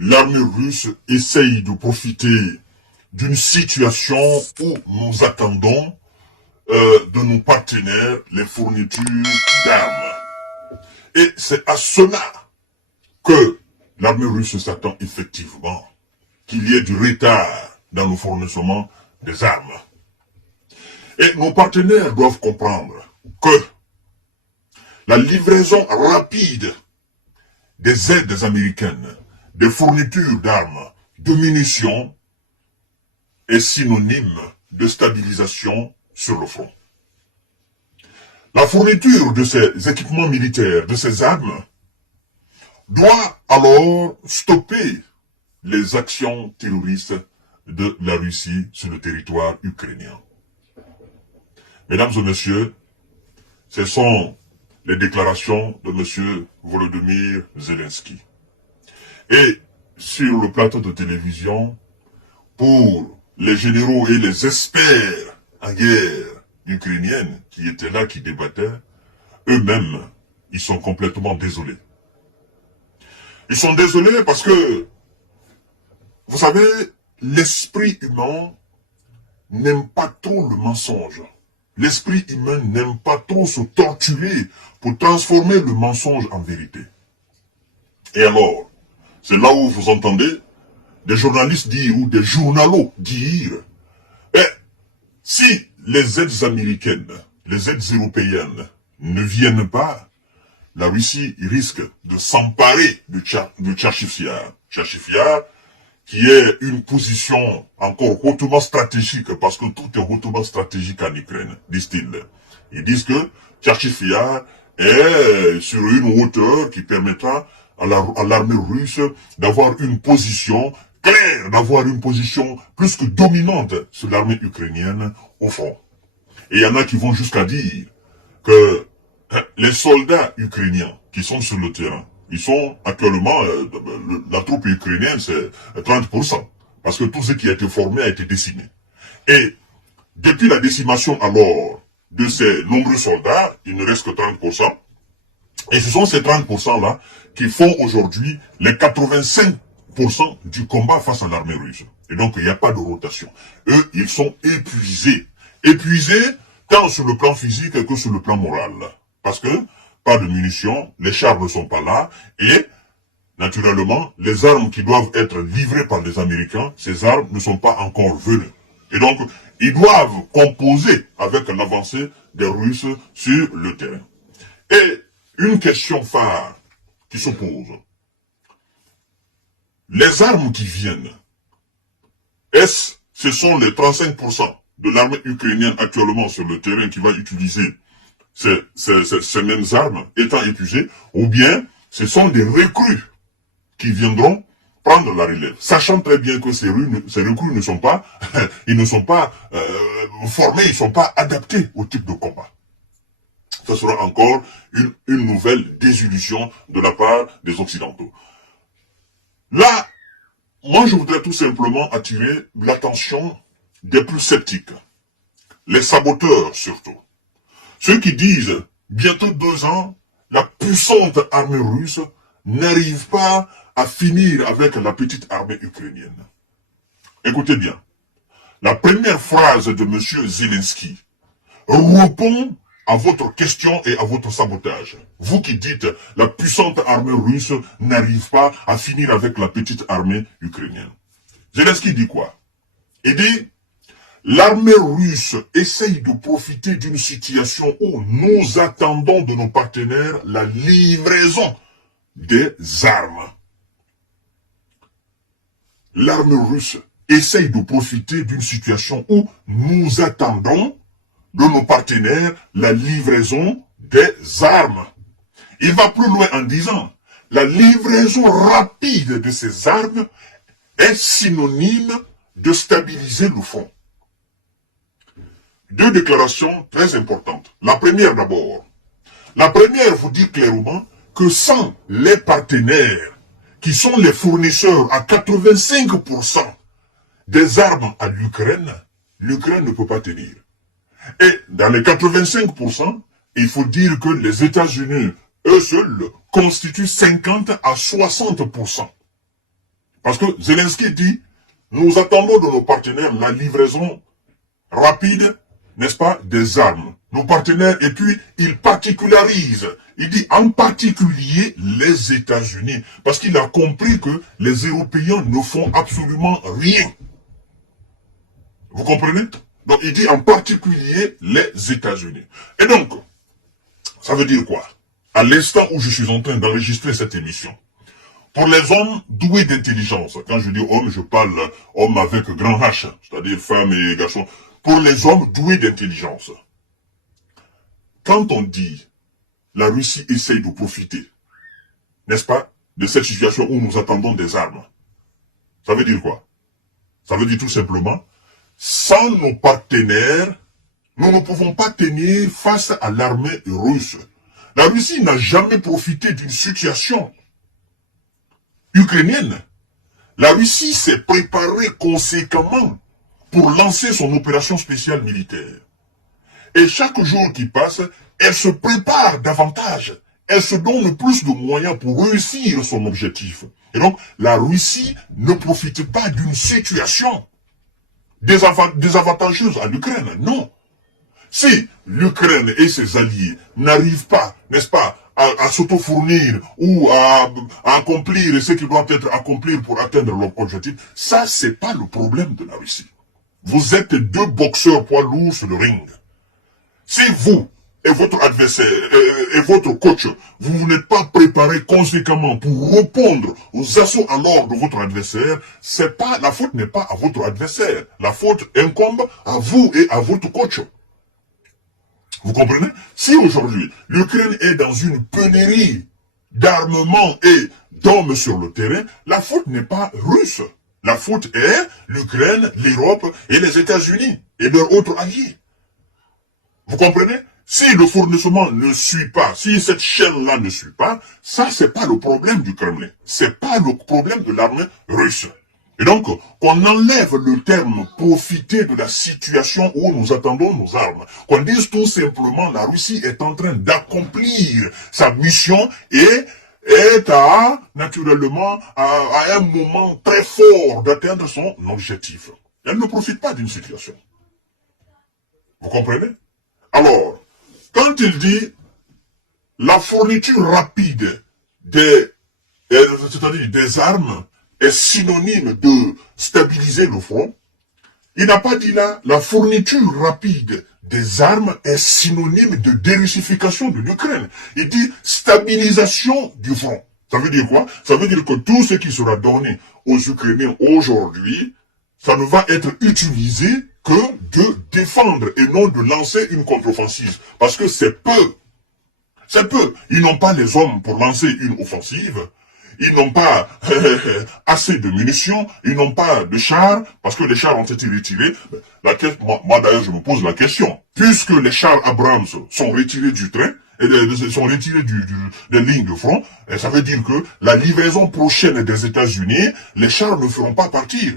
l'armée russe essaye de profiter d'une situation où nous attendons de nos partenaires les fournitures d'armes. Et c'est à cela que l'armée russe s'attend effectivement qu'il y ait du retard dans le fournissement des armes. Et nos partenaires doivent comprendre que la livraison rapide des aides américaines, des fournitures d'armes, de munitions, est synonyme de stabilisation sur le front. La fourniture de ces équipements militaires, de ces armes, doit alors stopper les actions terroristes de la Russie sur le territoire ukrainien. Mesdames et messieurs, ce sont les déclarations de M. Volodymyr Zelensky. Et sur le plateau de télévision, pour les généraux et les experts en guerre ukrainienne qui étaient là, qui débattaient, eux-mêmes, ils sont complètement désolés. Ils sont désolés parce que, vous savez, l'esprit humain n'aime pas trop le mensonge. L'esprit humain n'aime pas trop se torturer pour transformer le mensonge en vérité. Et alors, c'est là où vous entendez des journalistes dire ou des journalos dire si les aides américaines, les aides européennes ne viennent pas, la Russie risque de s'emparer de Tchatchivia. Tchatchivia, qui est une position encore hautement stratégique, parce que tout est hautement stratégique en Ukraine, disent-ils. Ils disent que Tchatchivia est sur une hauteur qui permettra à l'armée russe d'avoir une position claire, d'avoir une position plus que dominante sur l'armée ukrainienne au front. Et il y en a qui vont jusqu'à dire que les soldats ukrainiens qui sont sur le terrain, ils sont actuellement, la troupe ukrainienne c'est 30%, parce que tout ce qui a été formé a été décimé. Et depuis la décimation alors de ces nombreux soldats, il ne reste que 30%, et ce sont ces 30%-là qui font aujourd'hui les 85% du combat face à l'armée russe. Et donc, il n'y a pas de rotation. Eux, ils sont épuisés. Épuisés tant sur le plan physique que sur le plan moral. Parce que, pas de munitions, les chars ne sont pas là, et, naturellement, les armes qui doivent être livrées par les Américains, ces armes ne sont pas encore venues. Et donc, ils doivent composer avec l'avancée des Russes sur le terrain. Et, une question phare qui se pose. Les armes qui viennent, ce sont les 35% de l'armée ukrainienne actuellement sur le terrain qui va utiliser ces mêmes armes étant épuisées, ou bien ce sont des recrues qui viendront prendre la relève, sachant très bien que ces recrues ne sont pas, ils ne sont pas formés, ils ne sont pas adaptés au type de combat. Ce sera encore une nouvelle désillusion de la part des Occidentaux. Là, moi je voudrais tout simplement attirer l'attention des plus sceptiques, les saboteurs surtout. Ceux qui disent, bientôt 2 ans, la puissante armée russe n'arrive pas à finir avec la petite armée ukrainienne. Écoutez bien, la première phrase de M. Zelensky répond à votre question et à votre sabotage. Vous qui dites, la puissante armée russe n'arrive pas à finir avec la petite armée ukrainienne. Zelensky dit quoi? Il dit, l'armée russe essaye de profiter d'une situation où nous attendons de nos partenaires la livraison des armes. L'armée russe essaye de profiter d'une situation où nous attendons de nos partenaires la livraison des armes. Il va plus loin en disant, la livraison rapide de ces armes est synonyme de stabiliser le front. 2 déclarations très importantes. La première d'abord. La première vous dit clairement que sans les partenaires qui sont les fournisseurs à 85% des armes à l'Ukraine, l'Ukraine ne peut pas tenir. Et dans les 85%, il faut dire que les États-Unis, eux seuls, constituent 50 à 60%. Parce que Zelensky dit, nous attendons de nos partenaires la livraison rapide, n'est-ce pas, des armes. Nos partenaires, et puis il particularise. Il dit en particulier les États-Unis. Parce qu'il a compris que les Européens ne font absolument rien. Vous comprenez? Donc il dit en particulier les États-Unis. Et donc, ça veut dire quoi? À l'instant où je suis en train d'enregistrer cette émission, pour les hommes doués d'intelligence, quand je dis homme, je parle homme avec grand H, c'est-à-dire femmes et garçons. Pour les hommes doués d'intelligence, quand on dit la Russie essaye de profiter, n'est-ce pas, de cette situation où nous attendons des armes, ça veut dire quoi? Ça veut dire tout simplement, sans nos partenaires, nous ne pouvons pas tenir face à l'armée russe. La Russie n'a jamais profité d'une situation ukrainienne. La Russie s'est préparée conséquemment pour lancer son opération spéciale militaire. Et chaque jour qui passe, elle se prépare davantage. Elle se donne plus de moyens pour réussir son objectif. Et donc, la Russie ne profite pas d'une situation désavantageuse à l'Ukraine. Non. Si l'Ukraine et ses alliés n'arrivent pas, n'est-ce pas, à s'auto-fournir ou à accomplir ce qui doit être accompli pour atteindre leur objectif, ça, c'est pas le problème de la Russie. Vous êtes deux boxeurs poids lourds sur le ring. Si vous et votre adversaire et votre coach, vous n'êtes pas préparés conséquemment pour répondre aux assauts à l'ordre de votre adversaire, c'est pas, la faute n'est pas à votre adversaire. La faute incombe à vous et à votre coach. Vous comprenez? Si aujourd'hui, l'Ukraine est dans une pénurie d'armement et d'hommes sur le terrain, la faute n'est pas russe. La faute est l'Ukraine, l'Europe et les États-Unis et leurs autres alliés. Vous comprenez? Si le fournissement ne suit pas, si cette chaîne-là ne suit pas, ça c'est pas le problème du Kremlin. C'est pas le problème de l'armée russe. Et donc, qu'on enlève le terme profiter de la situation où nous attendons nos armes. Qu'on dise tout simplement la Russie est en train d'accomplir sa mission et est naturellement, à un moment très fort d'atteindre son objectif. Elle ne profite pas d'une situation. Vous comprenez? Alors, quand il dit la fourniture rapide c'est-à-dire des armes est synonyme de stabiliser le front, il n'a pas dit là, la fourniture rapide des armes est synonyme de dérussification de l'Ukraine. Il dit stabilisation du front. Ça veut dire quoi? Ça veut dire que tout ce qui sera donné aux Ukrainiens aujourd'hui, ça ne va être utilisé que de défendre et non de lancer une contre-offensive. Parce que c'est peu. C'est peu. Ils n'ont pas les hommes pour lancer une offensive. Ils n'ont pas assez de munitions, ils n'ont pas de chars, parce que les chars ont été retirés. Moi d'ailleurs, je me pose la question. Puisque les chars Abrams sont retirés du train, et sont retirés des lignes de front, et ça veut dire que la livraison prochaine des États-Unis, les chars ne feront pas partir.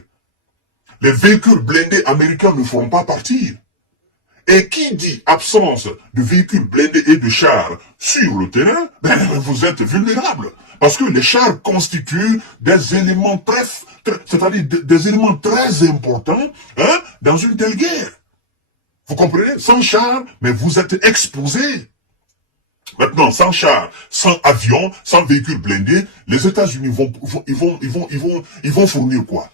Les véhicules blindés américains ne feront pas partir. Et qui dit absence de véhicules blindés et de chars sur le terrain, ben vous êtes vulnérables. Parce que les chars constituent des éléments c'est-à-dire des éléments très importants dans une telle guerre. Vous comprenez? Sans chars, mais vous êtes exposés. Maintenant, sans chars, sans avions, sans véhicules blindés, les États-Unis vont fournir quoi?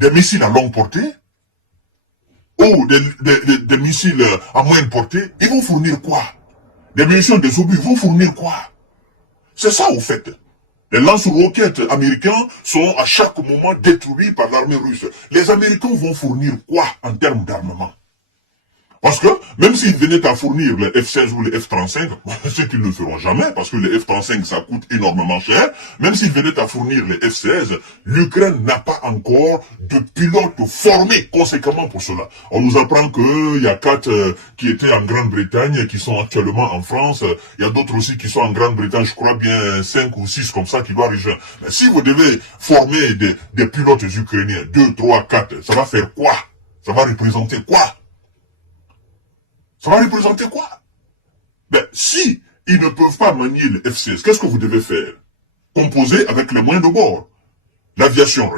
Des missiles à longue portée? Ou des missiles à moyenne portée? Ils vont fournir quoi? Des munitions, des obus, ils vont fournir quoi? C'est ça, au fait. Les lance-roquettes américains sont à chaque moment détruits par l'armée russe. Les Américains vont fournir quoi en termes d'armement? Parce que, même s'ils venaient à fournir les F-16 ou les F-35, ce qu'ils ne feront jamais, parce que les F-35, ça coûte énormément cher, même s'ils venaient à fournir les F-16, l'Ukraine n'a pas encore de pilotes formés conséquemment pour cela. On nous apprend qu'il y a 4 qui étaient en Grande-Bretagne, qui sont actuellement en France, il y a d'autres aussi qui sont en Grande-Bretagne, je crois bien 5 ou 6 comme ça qui doivent rejoindre. Mais si vous devez former des pilotes ukrainiens, 2, 3, 4, ça va faire quoi? Ça va représenter quoi? Ça va représenter quoi? Ben, si ils ne peuvent pas manier le F-16, qu'est-ce que vous devez faire? Composer avec les moyens de bord. L'aviation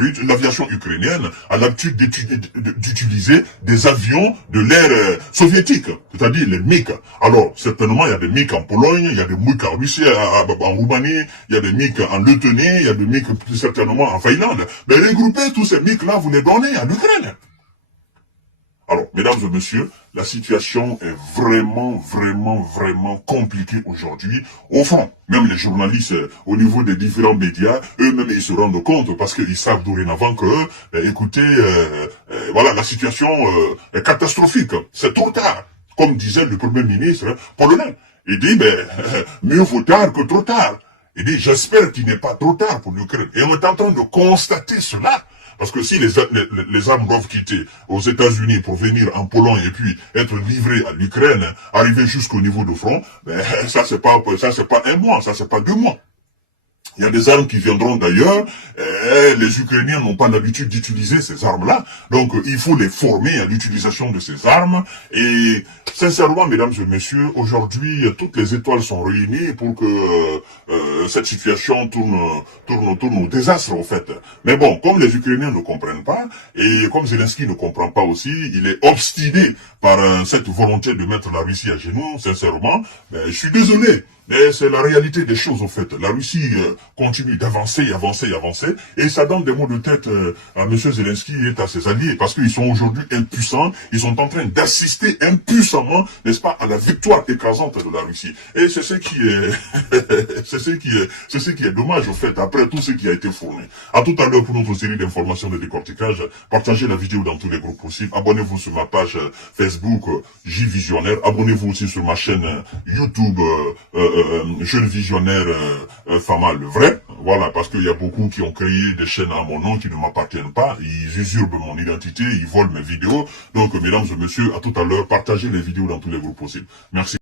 ukrainienne a l'habitude d'utiliser des avions de l'ère soviétique, c'est-à-dire les MiG. Alors, certainement, il y a des MiG en Pologne, il y a des MiG en Russie, en Roumanie, il y a des MiG en Lettonie, il y a des MiG plus certainement en Finlande. Mais regroupez tous ces MiG-là, vous les donnez à l'Ukraine. Alors, mesdames et messieurs, la situation est vraiment compliquée aujourd'hui au front. Même les journalistes, au niveau des différents médias, eux-mêmes, ils se rendent compte parce qu'ils savent dorénavant que, écoutez, voilà, la situation est catastrophique. C'est trop tard. Comme disait le Premier ministre polonais. Il dit, mieux vaut tard que trop tard. Il dit, j'espère qu'il n'est pas trop tard pour l'Ukraine. Et on est en train de constater cela. Parce que si les armes doivent quitter aux États-Unis pour venir en Pologne et puis être livrées à l'Ukraine, arriver jusqu'au niveau du front, ça c'est pas un mois, ça c'est pas 2 mois. Il y a des armes qui viendront d'ailleurs. Les Ukrainiens n'ont pas l'habitude d'utiliser ces armes-là. Donc, il faut les former à l'utilisation de ces armes. Et sincèrement, mesdames et messieurs, aujourd'hui, toutes les étoiles sont réunies pour que cette situation tourne au désastre, en fait. Mais bon, comme les Ukrainiens ne comprennent pas, et comme Zelensky ne comprend pas aussi, il est obstiné par cette volonté de mettre la Russie à genoux, sincèrement. Mais je suis désolé. Mais c'est la réalité des choses, en fait. La Russie continue d'avancer, et ça donne des mots de tête à M. Zelensky et à ses alliés, parce qu'ils sont aujourd'hui impuissants, ils sont en train d'assister impuissamment, n'est-ce pas, à la victoire écrasante de la Russie. Et c'est ce qui est, c'est ce qui est dommage, en fait, après tout ce qui a été fourni. À tout à l'heure pour notre série d'informations de décortiquage. Partagez la vidéo dans tous les groupes possibles. Abonnez-vous sur ma page Facebook J Visionnaire. Abonnez-vous aussi sur ma chaîne YouTube Jeune Visionnaire Fama le vrai. Voilà, parce qu'il y a beaucoup qui ont créé des chaînes à mon nom qui ne m'appartiennent pas. Ils usurpent mon identité, ils volent mes vidéos. Donc, mesdames et messieurs, à tout à l'heure, partagez les vidéos dans tous les groupes possibles. Merci.